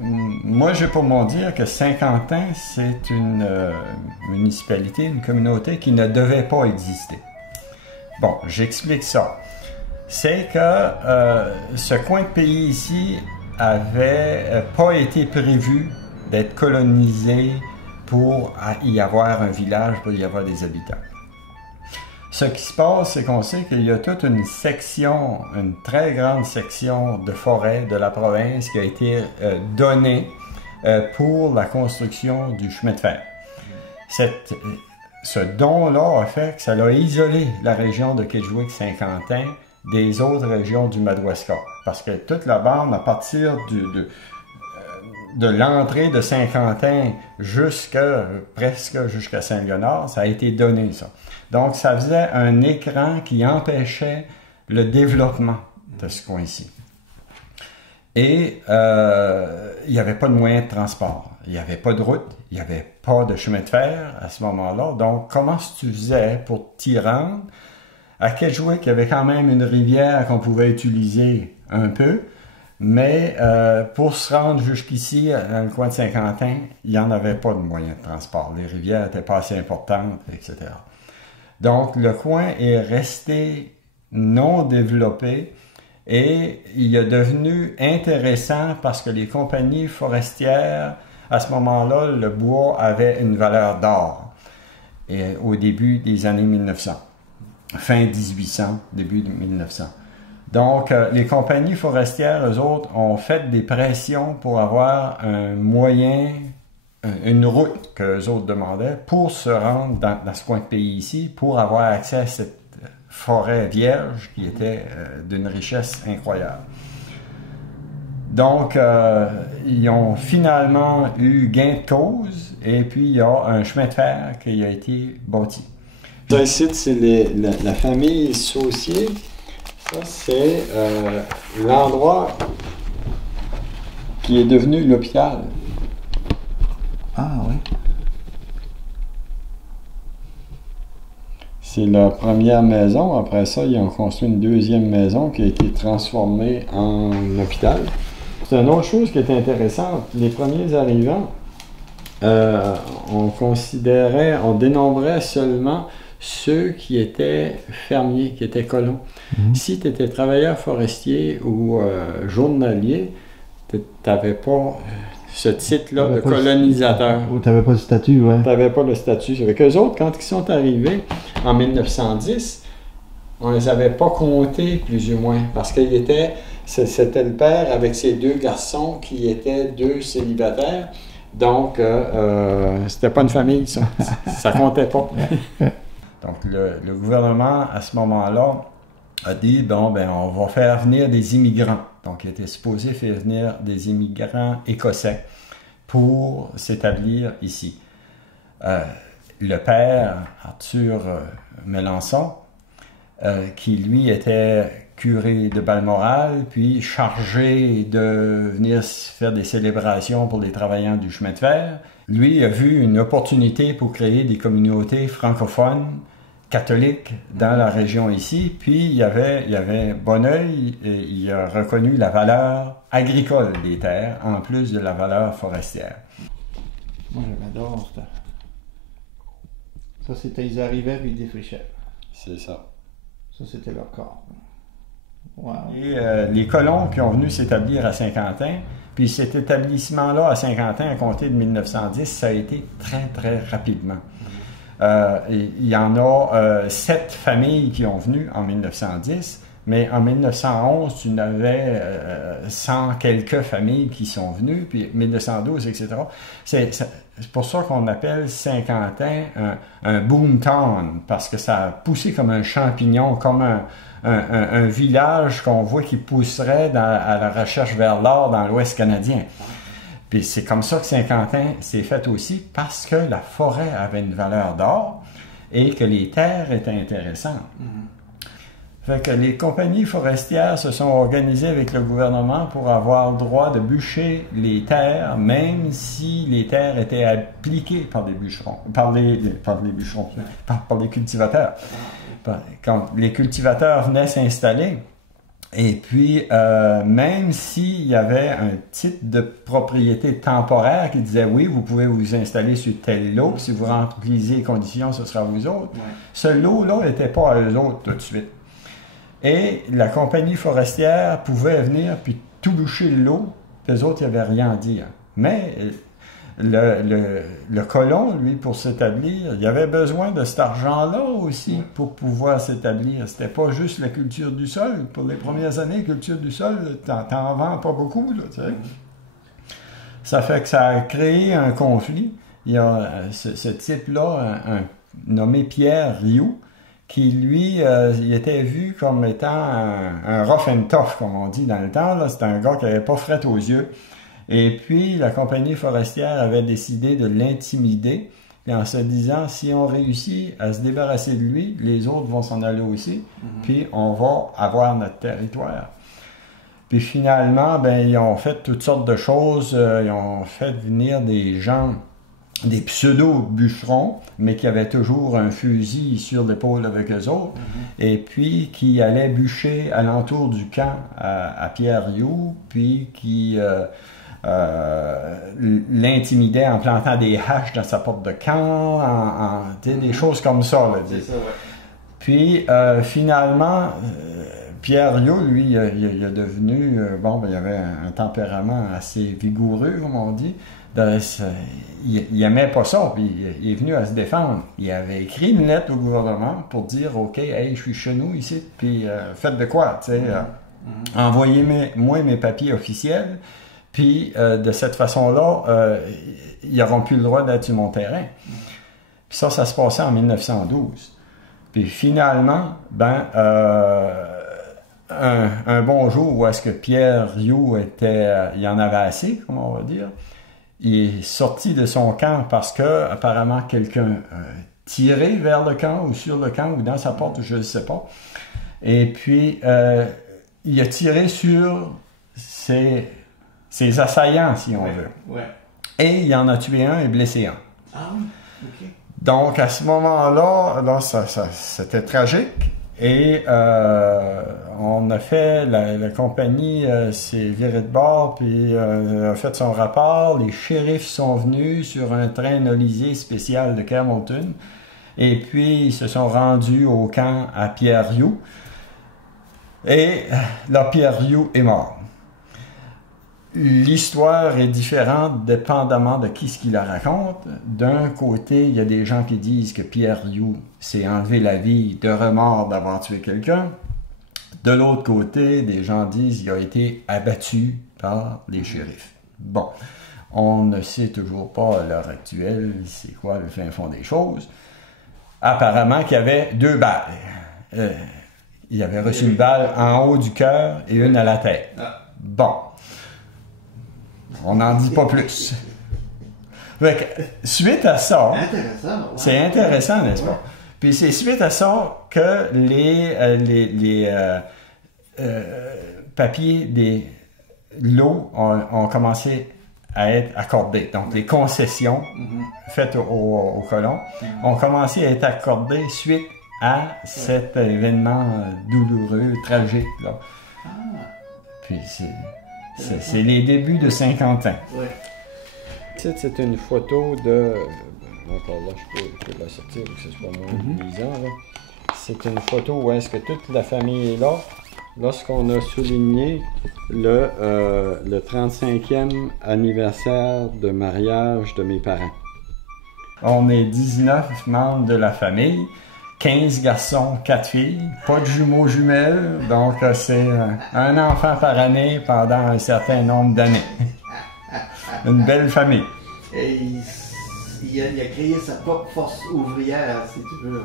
moi, j'ai pour mon dire que Saint-Quentin, c'est une municipalité, une communauté qui ne devait pas exister. Bon, j'explique ça. C'est que ce coin de pays ici avait pas été prévu d'être colonisé pour y avoir un village, pour y avoir des habitants. Ce qui se passe, c'est qu'on sait qu'il y a toute une section, une très grande section de forêt de la province qui a été donnée pour la construction du chemin de fer. Ce don-là a fait que ça a isolé la région de Kedgewick-Saint-Quentin des autres régions du Madawaska. Parce que toute la bande, à partir de l'entrée de Saint-Quentin presque jusqu'à Saint-Léonard, ça a été donné, ça. Donc, ça faisait un écran qui empêchait le développement de ce coin-ci. Et il n'y avait pas de moyens de transport. Il n'y avait pas de route, il n'y avait pas de chemin de fer à ce moment-là. Donc, comment tu faisais pour t'y rendre? À Kedgewick, il y avait quand même une rivière qu'on pouvait utiliser un peu, mais pour se rendre jusqu'ici, dans le coin de Saint-Quentin, il n'y en avait pas de moyens de transport. Les rivières n'étaient pas assez importantes, etc. Donc, le coin est resté non développé et il est devenu intéressant parce que les compagnies forestières, à ce moment-là, le bois avait une valeur d'or au début des années 1900, fin 1800, début de 1900. Donc, les compagnies forestières, eux autres, ont fait des pressions pour avoir un moyen, une route qu'eux autres demandaient pour se rendre dans ce coin de pays ici, pour avoir accès à cette forêt vierge qui était d'une richesse incroyable. Donc, ils ont finalement eu gain de cause et puis il y a un chemin de fer qui a été bâti. Ça ici, c'est la famille Saucier. Ça, c'est l'endroit qui est devenu l'hôpital. Ah oui. C'est la première maison. Après ça, ils ont construit une deuxième maison qui a été transformée en hôpital. C'est une autre chose qui est intéressante. Les premiers arrivants, on dénombrait seulement ceux qui étaient fermiers, qui étaient colons. Si tu étais travailleur forestier ou journalier, tu n'avais pas ce titre-là de colonisateur. Ou tu n'avais pas le statut, ouais. Tu n'avais pas le statut. Avec eux autres, quand ils sont arrivés en 1910, on ne les avait pas comptés, plus ou moins, parce qu'il était, c'était le père avec ses deux garçons qui étaient deux célibataires. Donc, c'était pas une famille, ça. Ça comptait pas. Donc, le gouvernement, à ce moment-là, a dit, bon, ben, on va faire venir des immigrants. Donc, il était supposé faire venir des immigrants écossais pour s'établir ici. Le père, Arthur Melançon, qui lui était curé de Balmoral, puis chargé de venir faire des célébrations pour les travailleurs du chemin de fer, lui a vu une opportunité pour créer des communautés francophones catholiques dans la région ici, puis il y avait bon œil, et il a reconnu la valeur agricole des terres, en plus de la valeur forestière. Moi, j'adore ça. Ça, c'était, ils arrivaient puis ils défrichaient. C'est ça. Ça, c'était leur corps. Wow. Et les colons qui ont venu s'établir à Saint-Quentin, puis cet établissement-là à Saint-Quentin, à compter de 1910, ça a été très, très rapidement. Il y en a 7 familles qui ont venu en 1910, mais en 1911, tu n'avais 100 quelques familles qui sont venues, puis 1912, etc. C'est pour ça qu'on appelle Saint-Quentin un boomtown, parce que ça a poussé comme un champignon, comme un village qu'on voit qui pousserait à la recherche vers l'or dans l'Ouest canadien. Puis c'est comme ça que Saint-Quentin s'est fait aussi, parce que la forêt avait une valeur d'or et que les terres étaient intéressantes. Fait que les compagnies forestières se sont organisées avec le gouvernement pour avoir le droit de bûcher les terres, même si les terres étaient appliquées par des bûcherons, par les cultivateurs. Quand les cultivateurs venaient s'installer, Et puis, même s'il y avait un titre de propriété temporaire qui disait oui, vous pouvez vous installer sur tel lot, si vous remplissez les conditions, ce sera vous autres. Ouais. Ce lot-là n'était pas à eux autres tout de suite. Et la compagnie forestière pouvait venir puis tout boucher le lot, puis eux autres, ils n'avaient rien à dire. Mais le colon, lui, pour s'établir, il avait besoin de cet argent-là aussi pour pouvoir s'établir. C'était pas juste la culture du sol. Pour les premières années, culture du sol, t'en vends pas beaucoup, là, tu sais. Ça fait que ça a créé un conflit. Il y a ce type-là, nommé Pierre Rioux, qui, lui, il était vu comme étant un rough and tough, comme on dit dans le temps. C'était un gars qui n'avait pas fret aux yeux. Et puis, la compagnie forestière avait décidé de l'intimider, en se disant, si on réussit à se débarrasser de lui, les autres vont s'en aller aussi, puis on va avoir notre territoire. Puis finalement, ben, ils ont fait toutes sortes de choses. Ils ont fait venir des gens, des pseudo-bûcherons, mais qui avaient toujours un fusil sur l'épaule avec eux autres, et puis qui allaient bûcher alentour du camp à Pierre-Rioux, puis qui l'intimidait en plantant des haches dans sa porte de camp, des choses comme ça. Là, c'est ça, ouais. Puis finalement, Pierre Rioux, lui, il est devenu, il avait un tempérament assez vigoureux, comme on dit. Il aimait pas ça, puis il est venu à se défendre. Il avait écrit une lettre au gouvernement pour dire, OK, hey, je suis chez nous ici, puis faites de quoi, tu sais, envoyez-moi mes papiers officiels. Puis, de cette façon-là, ils n'auront plus le droit d'être sur mon terrain. Puis ça se passait en 1912. Puis finalement, un bon jour où est-ce que Pierre Rioux il en avait assez, comme on va dire, il est sorti de son camp parce que apparemment quelqu'un tirait vers le camp ou sur le camp ou dans sa porte, je ne sais pas. Et puis, il a tiré sur ses assaillants, si on veut. Ouais. Et il en a tué un et blessé un. Ah, OK. Donc, à ce moment-là, c'était tragique. Et on a fait, la compagnie s'est virée de bord, puis a fait son rapport. Les shérifs sont venus sur un train nolisé spécial de Camelton. Et puis, ils se sont rendus au camp à Pierre Rioux. Et là, Pierre Rioux est mort. L'histoire est différente dépendamment de qui la raconte. D'un côté, il y a des gens qui disent que Pierre Rioux s'est enlevé la vie de remords d'avoir tué quelqu'un. De l'autre côté, des gens disent qu'il a été abattu par les shérifs. Bon, on ne sait toujours pas à l'heure actuelle c'est quoi le fin fond des choses. Apparemment qu'il y avait 2 balles. Il avait reçu une balle en haut du cœur et une à la tête. Bon. On n'en dit pas plus. Fait que, suite à ça, c'est intéressant, n'est-ce pas? Puis c'est suite à ça que les papiers des lots ont commencé à être accordés. Donc les concessions faites aux colons ont commencé à être accordées suite à cet événement douloureux, tragique, là. Puis c'est les débuts de Saint-Quentin. Ouais. C'est une photo de... Encore là, je peux la sortir, parce que c'est pas moins lisant, là. C'est une photo où est-ce que toute la famille est là, lorsqu'on a souligné le 35e anniversaire de mariage de mes parents. On est 19 membres de la famille. 15 garçons, 4 filles, pas de jumeaux jumelles, donc c'est un enfant par année pendant un certain nombre d'années. Une belle famille. Et il a créé sa propre force ouvrière, si tu veux.